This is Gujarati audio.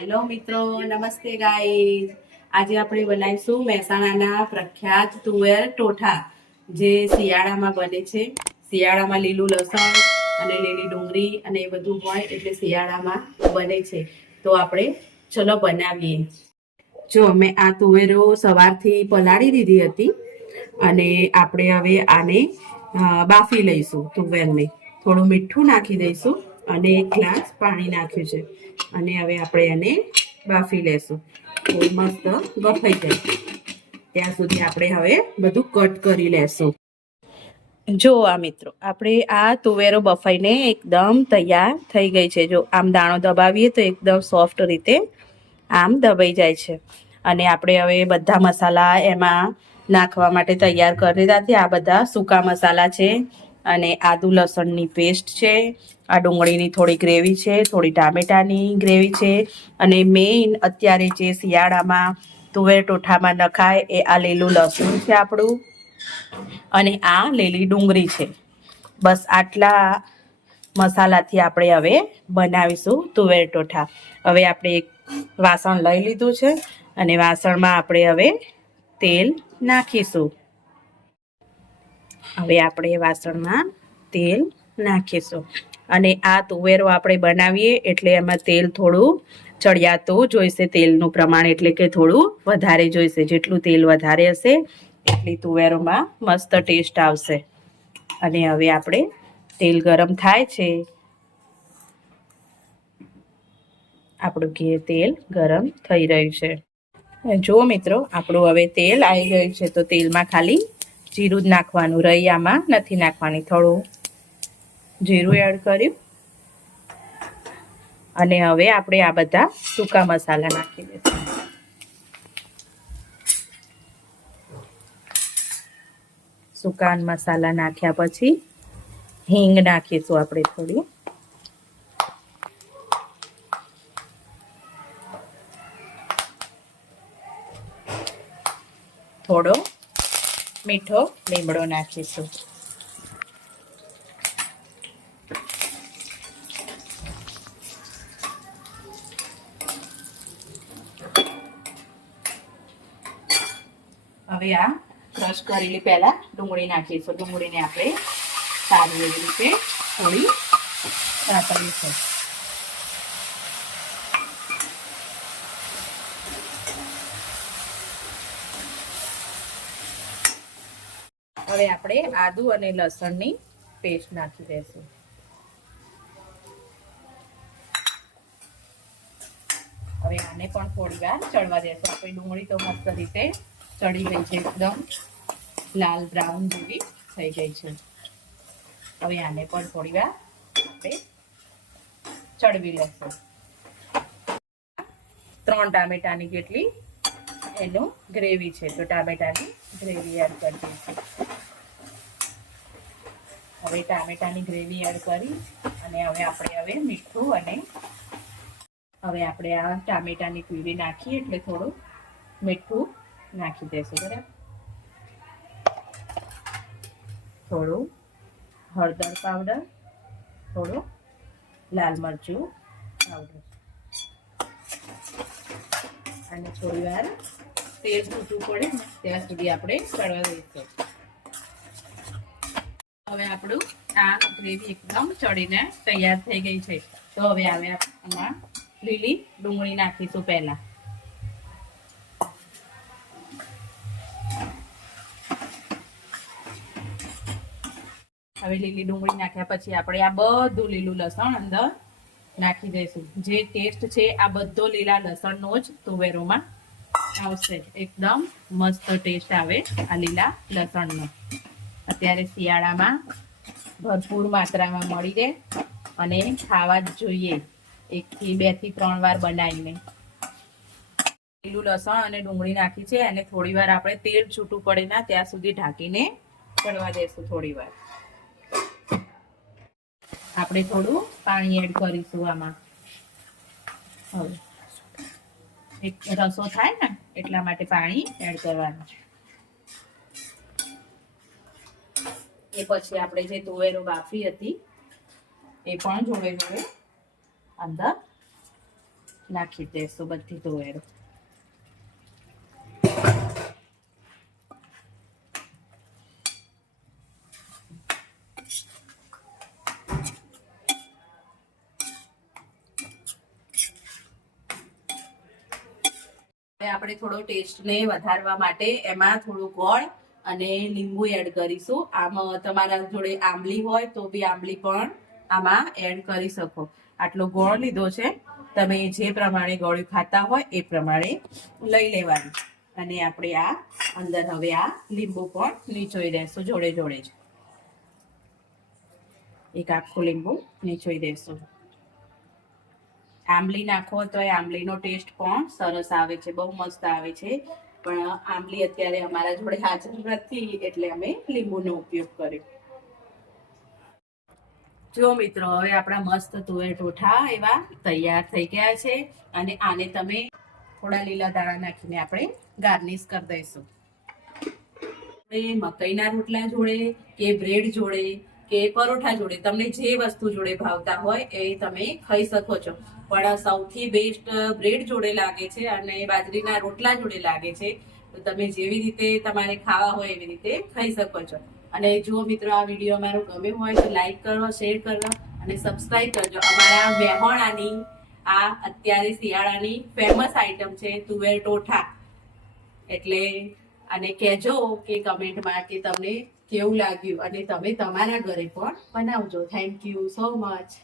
હેલો મિત્રો, નમસ્તે ગાઈઝ આજે આપણે બનાવીશું મહેસાણાના પ્રખ્યાત તુવેર ટોઠા જે શિયાળામાં બને છે. શિયાળામાં લીલું લસણ અને લીલી ડુંગળી અને એ બધું હોય એટલે શિયાળામાં બને છે. તો આપણે ચલો બનાવીએ. જો મેં આ તુવેરો સવારથી પલાળી દીધી હતી અને આપણે હવે આને બાફી લઈશું તુવેરને. થોડું મીઠું નાખી દઈશું. અને એક ગ્લાસ પાણી નાખ્યું છે. અને હવે આપણે એને બાફી લેશું. તો મસ્ત બફાઈ જાય. ત્યાં સુધી આપણે હવે બધું કટ કરી લેશું. જો આ મિત્રો, આપણે આ તુવેરો બફાઈને એકદમ તૈયાર થઈ ગઈ છે. જો આમ દાણો દબાવીએ તો એકદમ સોફ્ટ રીતે આમ દબાઈ જાય છે. અને આપણે હવે બધા મસાલા એમાં નાખવા માટે તૈયાર કરી દીધા આ બધા સૂકા મસાલા છે. અને આદુ લસણની પેસ્ટ છે, આ ડુંગળીની થોડી ગ્રેવી છે, થોડી ટામેટાની ગ્રેવી છે અને મેઇન અત્યારે જે શિયાળામાં તુવેર ટોઠામાં નખાય એ આ લીલું લસણ છે આપણું. અને આ લીલી ડુંગળી છે. બસ આટલા મસાલાથી આપણે હવે બનાવીશું તુવેર ટોઠા હવે આપણે એક વાસણ લઈ લીધું છે અને વાસણમાં આપણે હવે તેલ નાખીશું. હવે આપણે વાસણમાં તેલ નાખીશું. અને આ તુવેરો આપણે બનાવીએ એટલે એમાં તેલ થોડું ચડિયાતું જોઈશે તેલનું પ્રમાણ એટલે કે થોડું વધારે જોઈશે. જેટલું તેલ વધારે હશે એટલી તુવેરોમાં મસ્ત ટેસ્ટ આવશે. અને હવે આપણે તેલ ગરમ થાય છે. આપણું ઘી તેલ ગરમ થઈ રહ્યું છે. જો મિત્રો, આપણું હવે તેલ આવી ગયું છે, તો તેલમાં ખાલી જીરું જ નાખવાનું, રૈયામાં નથી નાખવાની, થોડું જીરું એડ કર્યું. અને હવે આપણે આ બધા સૂકા મસાલા નાખી દઈશું સૂકા મસાલા નાખ્યા પછી હિંગ નાખીશું આપણે થોડી. થોડો મીઠો લીમડો નાખીશું. હવે આ ક્રશ કરેલી પહેલા ડુંગળી નાખીશું. ડુંગળીને આપણે સારી એવી રીતે થોડી સાતળીશું. હવે આપણે આદુ અને લસણની પેસ્ટ નાખી દઈશું. હવે આને પણ થોડી વાર ચડવા દેશું. આપણી ડુંગળી તો મસ્ત રીતે ચડી ગઈ છે એકદમ. લાલ બ્રાઉન જેવી થઈ ગઈ છે. હવે આને પણ થોડી વાર આપણે ચડવી લેશું. ત્રણ ટામેટાની જેટલી એનું ગ્રેવી છે. તો ટામેટાની ગ્રેવી એડ કરી દઈશું. હવે ટામેટાની ગ્રેવી એડ કરી અને હવે આપણે હવે મીઠું અને હવે આપણે આ ટામેટાની ગ્રેવી નાખીએ એટલે થોડું મીઠું નાખી દેશું, બરાબર? થોડું હળદર પાવડર, થોડું લાલ મરચું પાવડર. અને થોડી વાર તેલ છૂટું પડે ત્યાં સુધી આપણે ચડવા દઈશું. હવે આપણું આ ગ્રેવી એકદમ ચડીને તૈયાર થઈ ગઈ છે. તો હવે હવે આમાં લીલી ડુંગળી નાખીશું પહેલા. હવે લીલી ડુંગળી નાખ્યા પછી આપણે આ બધું લીલું લસણ અંદર નાખી દઈશું. જે ટેસ્ટ છે આ બધો લીલા લસણનો જ તુવેરોમાં આવશે. એકદમ મસ્ત ટેસ્ટ આવે આ લીલા લસણનો. અત્યારે શિયાળામાં ભરપૂર માત્રામાં મળી રહે અને ખાવા જ જોઈએ. એકથી બેથી ત્રણ વાર બનાવીને. લીલું લસણ અને ડુંગળી નાખી છે અને થોડી વાર આપણે તેલ છૂટું પડે ના ત્યાં સુધી ઢાંકીને ચડવા દેશું થોડી વાર. આપણે થોડું પાણી એડ કરીશું આમાં. હવે. એક રસો થાય ને, એટલા માટે પાણી એડ કરવાનું એ પછી આપણે જે તુવેરો બાફી હતી, એ પણ જોડે જોડે અંદર નાખી દેશું બધી તુવેર. આપણે થોડો ટેસ્ટને વધારવા માટે એમાં થોડું ગોળ અને લીંબુ એડ કરીશું. આમાં, તમારા જોડે આંબલી હોય તો બી આંબલી પણ આમાં એડ કરી શકો. આટલો ગોળ લીધો છે. તમે જે પ્રમાણે ગોળ ખાતા હોય એ પ્રમાણે લઈ લેવાનું. અને આપણે આ અંદર હવે આ લીંબુ પણ નીચોઈ દેશું જોડે જોડે જ. એક આખું લીંબુ નીચોઈ દેશું. આંબલી નાખો તો એ આંબલીનો ટેસ્ટ પણ સરસ આવે છે, બહુ મસ્ત આવે છે. પણ આંબલી અત્યારે અમારા જોડે હાજર નથી, એટલે અમે લીંબુનો ઉપયોગ કર્યો. જો મિત્રો, હવે આપણા મસ્ત તુવેર ટોઠા એવા તૈયાર થઈ ગયા છે અને આને તમે થોડા લીલા દાણા નાખીને આપણે ગાર્નિશ કરી દઈશું. આપણે મકઈના રોટલા જોડે કે બ્રેડ જોડે કે પરોઠા જોડે, તમને જે વસ્તુ જોડે ભાવતા હોય એ તમે ખાઈ શકો છો. પણ સૌથી બેસ્ટ બ્રેડ જોડે લાગે છે અને બાજરીના રોટલા જોડે લાગે છે. તો તમે જેવી રીતે તમારે ખાવા હોય એવી રીતે ખાઈ શકો છો. અને જો મિત્રો, આ વીડિયો અમારો ગમ્યો હોય તો લાઈક કરો શેર કરો અને સબસ્ક્રાઇબ કરજો. અમારા મહેણાની આ અત્યારે શિયાળાની ફેમસ આઈટમ છે તુવેર ટોઠા એટલે અને કહેજો કે કમેન્ટમાં કે તમને કેવું લાગ્યું અને તમે તમારા ઘરે પણ બનાવજો. Thank you so much